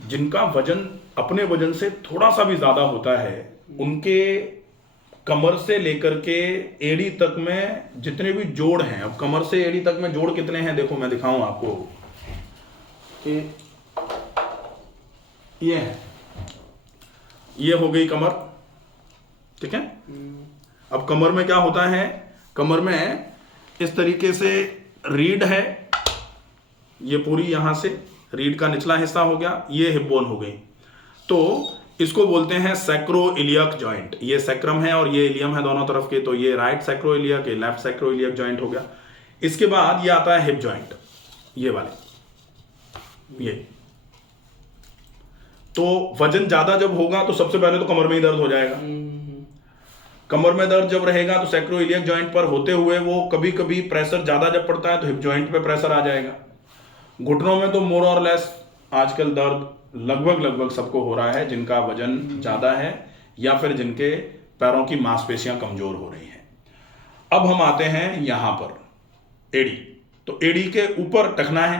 जिनका वजन अपने वजन से थोड़ा सा भी ज्यादा होता है, उनके कमर से लेकर के एड़ी तक में जितने भी जोड़ हैं, अब कमर से एड़ी तक में जोड़ कितने हैं देखो मैं दिखाऊं आपको कि ये है, ये हो गई कमर, ठीक है। अब कमर में क्या होता है, कमर में इस तरीके से रीढ़ है, ये पूरी यहां से रीढ़ का निचला हिस्सा हो गया, ये हिप बोन हो गई। तो इसको बोलते हैं सैक्रोइलियक जॉइंट, ये सैक्रम है और ये इलियम है दोनों तरफ के, तो ये राइट सैक्रोइलियक, ये लेफ्ट सैक्रोइलियक जॉइंट हो गया। इसके बाद ये आता है हिप जॉइंट, ये वाले, ये। तो वजन ज्यादा जब होगा तो सबसे पहले तो कमर में ही दर्द हो जाएगा। कमर में दर्द जब रहेगा तो सैक्रोइलियक जॉइंट पर होते हुए वो कभी कभी प्रेशर ज्यादा जब पड़ता है तो हिप जॉइंट पे प्रेशर आ जाएगा। घुटनों में तो मोर और लेस आजकल दर्द लगभग सबको हो रहा है जिनका वजन ज्यादा है या फिर जिनके पैरों की मांसपेशियां कमजोर हो रही हैं। अब हम आते हैं यहां पर एड़ी, तो एड़ी के ऊपर टखना है,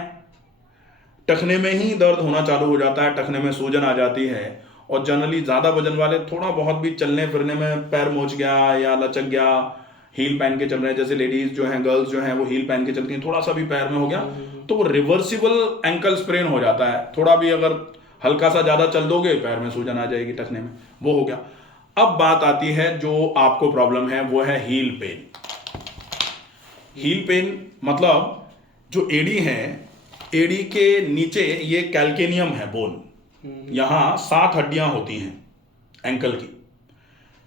टखने में ही दर्द होना चालू हो जाता है, टखने में सूजन आ जाती है। और जनरली ज्यादा वजन वाले थोड़ा बहुत भी चलने फिरने में पैर मोच गया या लचक गया, हील पहन के चल रहे हैं, जैसे लेडीज जो हैं, गर्ल्स जो हैं, वो हील पहन के चलती हैं, थोड़ा सा भी पैर में हो गया तो वो रिवर्सिबल एंकल स्प्रेन हो जाता है। थोड़ा भी अगर हल्का सा ज्यादा चल दोगे पैर में सूजन आ जाएगी टखने में, वो हो गया। अब बात आती है जो आपको प्रॉब्लम है, वो है हील पेन। हील पेन मतलब जो एड़ी है, एड़ी के नीचे ये कैल्केनियम है बोन, यहां 7 हड्डियां होती हैं एंकल की,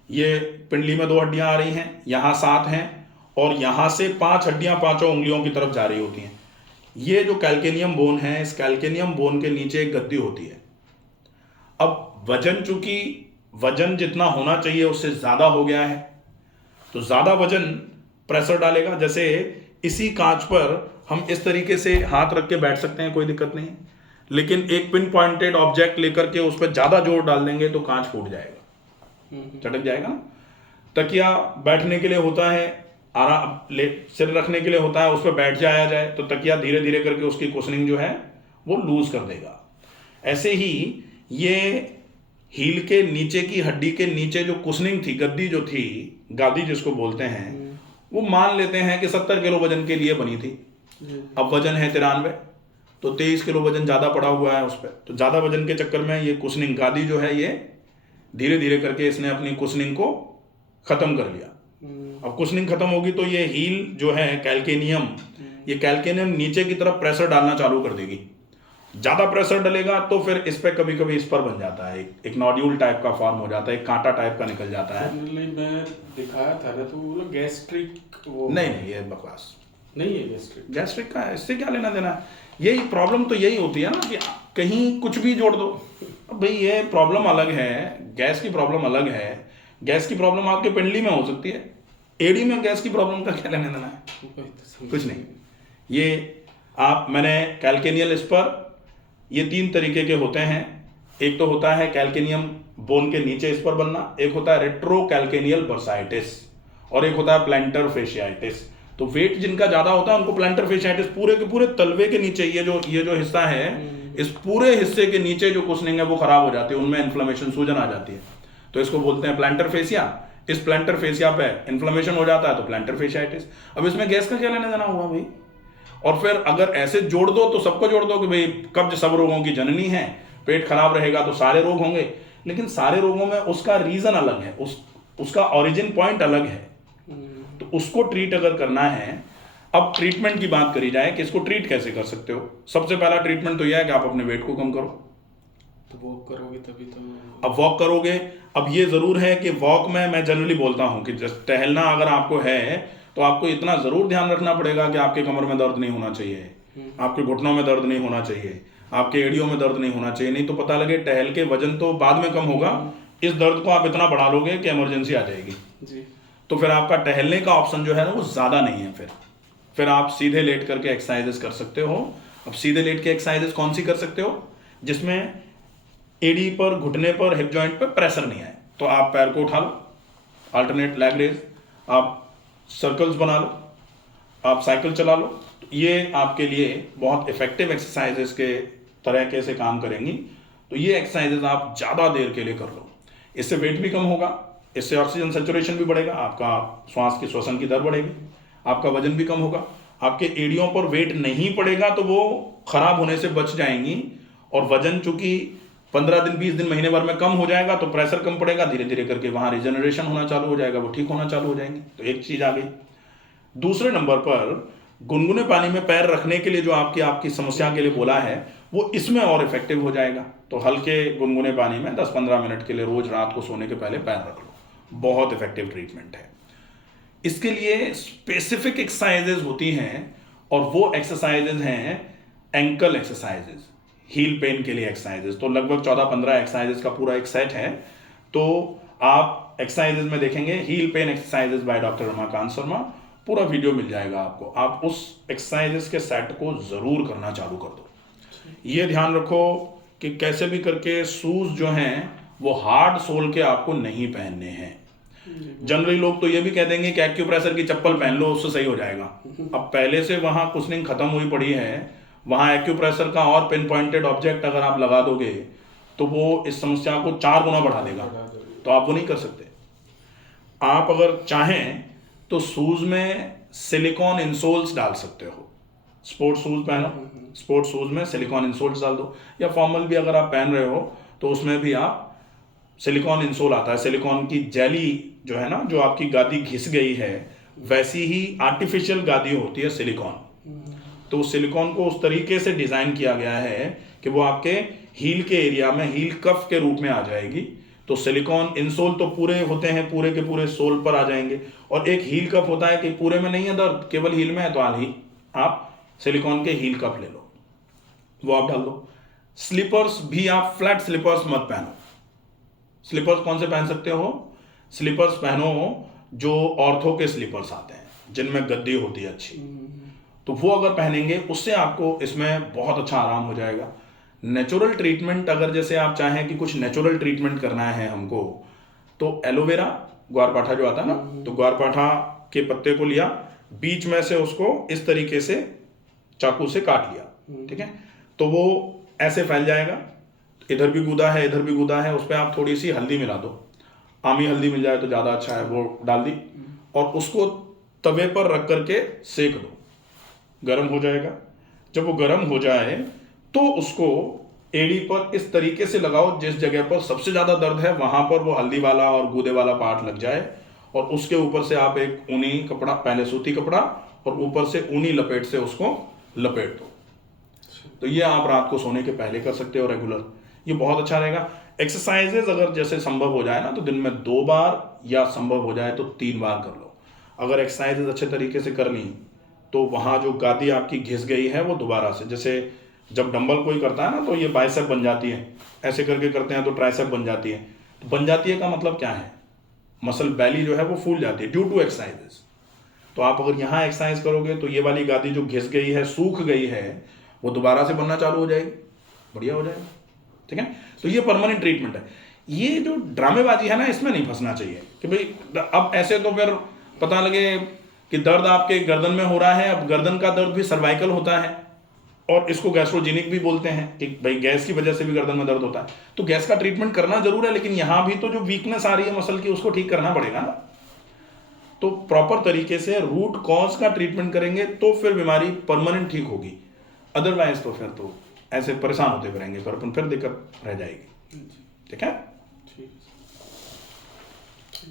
ये पिंडली में 2 हड्डियां आ रही हैं, यहां 7 हैं और यहां से 5 हड्डियां पांचों उंगलियों की तरफ जा रही होती हैं। ये जो कैल्केनियम बोन है, इस कैल्केनियम बोन के नीचे एक गद्दी होती है। अब वजन, चूंकि वजन जितना होना चाहिए उससे ज्यादा हो गया है, तो ज्यादा वजन प्रेशर डालेगा। जैसे इसी कांच पर हम इस तरीके से हाथ रख के बैठ सकते हैं, कोई दिक्कत नहीं, लेकिन एक पिन पॉइंटेड ऑब्जेक्ट लेकर के उस पर ज्यादा जोर डाल देंगे तो कांच फूट जाएगा, चटक जाएगा ना। तकिया बैठने के लिए होता है, आराम सिर रखने के लिए होता है, उस पर बैठ जाया जाए तो तकिया धीरे धीरे करके उसकी कुशनिंग जो है वो लूज कर देगा। ऐसे ही ये हील के नीचे की हड्डी के नीचे जो कुशनिंग थी, गद्दी जो थी, गादी जिसको बोलते हैं, वो मान लेते हैं कि 70 किलो वजन के लिए बनी थी। अब वजन है 93, तो 23 किलो वजन ज्यादा पड़ा हुआ है उस पर, तो ज्यादा वजन के चक्कर में ये कुशनिंग गादी जो है ये धीरे धीरे करके इसने अपनी कुशनिंग को खत्म कर लिया। अब कुशनिंग खत्म होगी तो ये हील जो है कैल्केनियम, ये कैल्केनियम नीचे की तरफ प्रेशर डालना चालू कर देगी। ज्यादा प्रेशर डलेगा तो फिर इस पे कभी कभी स्पर बन जाता है, एक नॉड्यूल टाइप का फॉर्म हो जाता है, एक कांटा टाइप का निकल जाता है। मैं दिखाया था ना, तो वो गैस्ट्रिक, वो नहीं, ये बकवास नहीं है। गैस्ट्रिक का इससे क्या लेना देना है। यही प्रॉब्लम तो यही होती है ना कि कहीं कुछ भी जोड़ दो। अब भाई ये प्रॉब्लम अलग है, गैस की प्रॉब्लम अलग है। गैस की प्रॉब्लम आपके पिंडली में हो सकती है, एड़ी में गैस की प्रॉब्लम का क्या लेना देना है, कुछ नहीं। ये मैंने कैल्केनियल स्पर, ये 3 तरीके के होते हैं। एक तो होता है कैल्केनियम बोन के नीचे स्पर बनना, एक होता है रेट्रो कैल्केनियल बर्साइटिस, और एक होता है प्लैंटर फेशियाइटिस। तो वेट जिनका ज्यादा होता है उनको प्लैंटर फेशियाइटिस, पूरे के पूरे तलवे के नीचे ये जो हिस्सा है, इस पूरे हिस्से के नीचे जो कुशनिंग है वो खराब हो जाती है, उनमें इन्फ्लेमेशन, सूजन आ जाती है, तो इसको बोलते हैं प्लैंटर फेशिया। इस प्लैंटर फेशिया पे इन्फ्लेमेशन हो जाता है तो प्लैंटर फेशियाइटिस। अब इसमें गैस का क्या लेना देना हुआ भाई। और फिर अगर ऐसे जोड़ दो तो सबको जोड़ दो कि भाई कब्ज सब रोगों की जननी है, पेट खराब रहेगा तो सारे रोग होंगे, लेकिन सारे रोगों में उसका रीजन अलग है, उसका ओरिजिन पॉइंट अलग है। तो उसको ट्रीट अगर करना है, अब ट्रीटमेंट की बात करी जाए कि इसको ट्रीट कैसे कर सकते हो। सबसे पहला ट्रीटमेंट तो यह है कि आप अपने वेट को कम करो। तो वॉक करोगे तभी तो। अब वॉक करोगे, अब ये जरूर है कि वॉक में मैं जनरली बोलता हूं कि टहलना अगर आपको है तो आपको इतना जरूर ध्यान रखना पड़ेगा कि आपके कमर में दर्द नहीं होना चाहिए, आपके घुटनों में दर्द नहीं होना चाहिए, आपके एड़ियों में दर्द नहीं होना चाहिए। नहीं तो पता लगे टहल के वजन तो बाद में कम होगा, इस दर्द को आप इतना बढ़ा लोगे कि इमरजेंसी आ जाएगी जी। तो फिर आपका टहलने का ऑप्शन जो है ना वो ज्यादा नहीं है। फिर आप सीधे लेट करके एक्सरसाइजेस कर सकते हो। अब सीधे लेट के एक्सरसाइजेस कौन सी कर सकते हो, जिसमें एडी पर, घुटने पर, हिप जॉइंट पर प्रेशर नहीं आए। तो आप पैर को उठा लो, अल्टरनेट लेग रेज, आप सर्कल्स बना लो, आप साइकिल चला लो। तो ये आपके लिए बहुत इफेक्टिव एक्सरसाइजेस के तरीके से काम करेंगी। तो ये एक्सरसाइजेज आप ज़्यादा देर के लिए कर लो। इससे वेट भी कम होगा, इससे ऑक्सीजन सेचुरेशन भी बढ़ेगा, आपका श्वास की श्वसन की दर बढ़ेगी, आपका वजन भी कम होगा, आपके एड़ियों पर वेट नहीं पड़ेगा तो वो खराब होने से बच जाएंगी। और वजन चूंकि 15 दिन 20 दिन महीने भर में कम हो जाएगा तो प्रेशर कम पड़ेगा, धीरे धीरे करके वहाँ रिजनरेशन होना चालू हो जाएगा, वो ठीक होना चालू हो जाएंगे। तो एक चीज़ आ गई। दूसरे नंबर पर गुनगुने पानी में पैर रखने के लिए जो आपकी समस्या के लिए बोला है वो इसमें और इफेक्टिव हो जाएगा। तो हल्के गुनगुने पानी में 10-15 मिनट के लिए रोज रात को सोने के पहले पैर रख लो, बहुत इफेक्टिव ट्रीटमेंट है। इसके लिए स्पेसिफिक एक्सरसाइजेज होती हैं और वो एक्सरसाइजेज हैं एंकल एक्सरसाइजेज, हील पेन के लिए एक्सरसाइजेज। तो लगभग 14-15 एक्सरसाइजेज का पूरा एक सेट है। तो आप एक्सरसाइजेज में देखेंगे heal pen exercises by doctor Ramakant Sharma, पूरा वीडियो मिल जाएगा आपको। आप उस एक्सरसाइजेस के सेट को जरूर करना चालू कर दो। ये ध्यान रखो कि कैसे भी करके शूज जो हैं वो हार्ड सोल के आपको नहीं पहनने हैं। जनरली लोग तो ये भी कह देंगे कि एक्यूप्रेशर की चप्पल पहन लो, उससे सही हो जाएगा। अब पहले से वहां कुशनिंग खत्म हुई पड़ी है, वहां एक्यूप्रेशर का और पिन पॉइंटेड ऑब्जेक्ट अगर आप लगा दोगे तो वो इस समस्या को 4 गुना बढ़ा देगा। तो आप वो नहीं कर सकते। आप अगर चाहें तो शूज में सिलिकॉन इंसोल्स डाल सकते हो। स्पोर्ट्स शूज पहनो, स्पोर्ट्स शूज में सिलिकॉन इंसोल्स डाल दो, या फॉर्मल भी अगर आप पहन रहे हो तो उसमें भी आप सिलिकॉन इंसोल आता है। सिलिकॉन की जेली जो है ना, जो आपकी गादी घिस गई है, वैसी ही आर्टिफिशियल गादी होती है सिलिकॉन। तो सिलिकॉन को उस तरीके से डिजाइन किया गया है कि वो आपके हील के एरिया में हील कफ के रूप में आ जाएगी। तो सिलिकॉन इंसोल तो पूरे होते हैं, पूरे के पूरे सोल पर आ जाएंगे, और एक हील कप होता है कि पूरे में नहीं है दर्द, केवल हील में है, तो आप सिलिकॉन के हील कप ले लो, वो आप डाल दो। स्लीपर्स भी आप फ्लैट स्लीपर्स मत पहनो। स्लीपर्स कौन से पहन सकते हो? स्लीपर्स पहनो जो ऑर्थो के स्लीपर्स आते हैं जिनमें गद्दी होती है अच्छी, तो वो अगर पहनेंगे उससे आपको इसमें बहुत अच्छा आराम हो जाएगा। नेचुरल ट्रीटमेंट अगर जैसे आप चाहें कि कुछ नेचुरल ट्रीटमेंट करना है हमको, तो एलोवेरा, ग्वारपाठा जो आता है ना, तो ग्वारपाठा के पत्ते को लिया, बीच में से उसको इस तरीके से चाकू से काट लिया, ठीक है, तो वो ऐसे फैल जाएगा। इधर भी गूदा है, इधर भी गूदा है, उस पर आप थोड़ी सी हल्दी मिला दो, आमी हल्दी मिल जाए तो ज़्यादा अच्छा है, वो डाल दी और उसको तवे पर रख करके सेक दो, गर्म हो जाएगा। जब वो गर्म हो जाए तो उसको एड़ी पर इस तरीके से लगाओ जिस जगह पर सबसे ज़्यादा दर्द है वहाँ पर वो हल्दी वाला और गूदे वाला पार्ट लग जाए, और उसके ऊपर से आप एक ऊनी कपड़ा, पहले सूती कपड़ा और ऊपर से ऊनी लपेट से उसको लपेट दो। तो ये आप रात को सोने के पहले कर सकते हो रेगुलर, ये बहुत अच्छा रहेगा। एक्सरसाइजेज अगर जैसे संभव हो जाए ना तो दिन में 2 बार, या संभव हो जाए तो 3 बार कर लो। अगर एक्सरसाइजेज अच्छे तरीके से कर ली तो वहाँ जो गादी आपकी घिस गई है वो दोबारा से, जैसे जब डंबल कोई करता है ना तो ये बाइसेप बन जाती है, ऐसे करके करते हैं तो ट्राइसेप बन जाती है। तो बन जाती है का मतलब क्या है? मसल बैली जो है वो फूल जाती है ड्यू टू एक्सरसाइजेज। तो आप अगर यहाँ एक्सरसाइज करोगे तो ये वाली गादी जो घिस गई है, सूख गई है, वो दोबारा से बनना चालू हो जाएगी, बढ़िया हो जाएगा, ठीक है। तो ये परमानेंट ट्रीटमेंट है। ये जो ड्रामेबाजी है ना, इसमें नहीं फंसना चाहिए कि भाई अब ऐसे तो फिर पता लगे कि दर्द आपके गर्दन में हो रहा है। अब गर्दन का दर्द भी सर्वाइकल होता है और इसको गैस्ट्रोजेनिक भी बोलते हैं कि भाई गैस की वजह से भी गर्दन में दर्द होता है। तो गैस का ट्रीटमेंट करना जरूर है, लेकिन यहाँ भी तो जो वीकनेस आ रही है मसल की उसको ठीक करना पड़ेगा ना। तो प्रॉपर तरीके से रूट कॉज का ट्रीटमेंट करेंगे तो फिर बीमारी परमानेंट ठीक होगी, अदरवाइज तो फिर तो ऐसे परेशान होते रहेंगे, फिर दिक्कत रह जाएगी, ठीक है। ठीक है।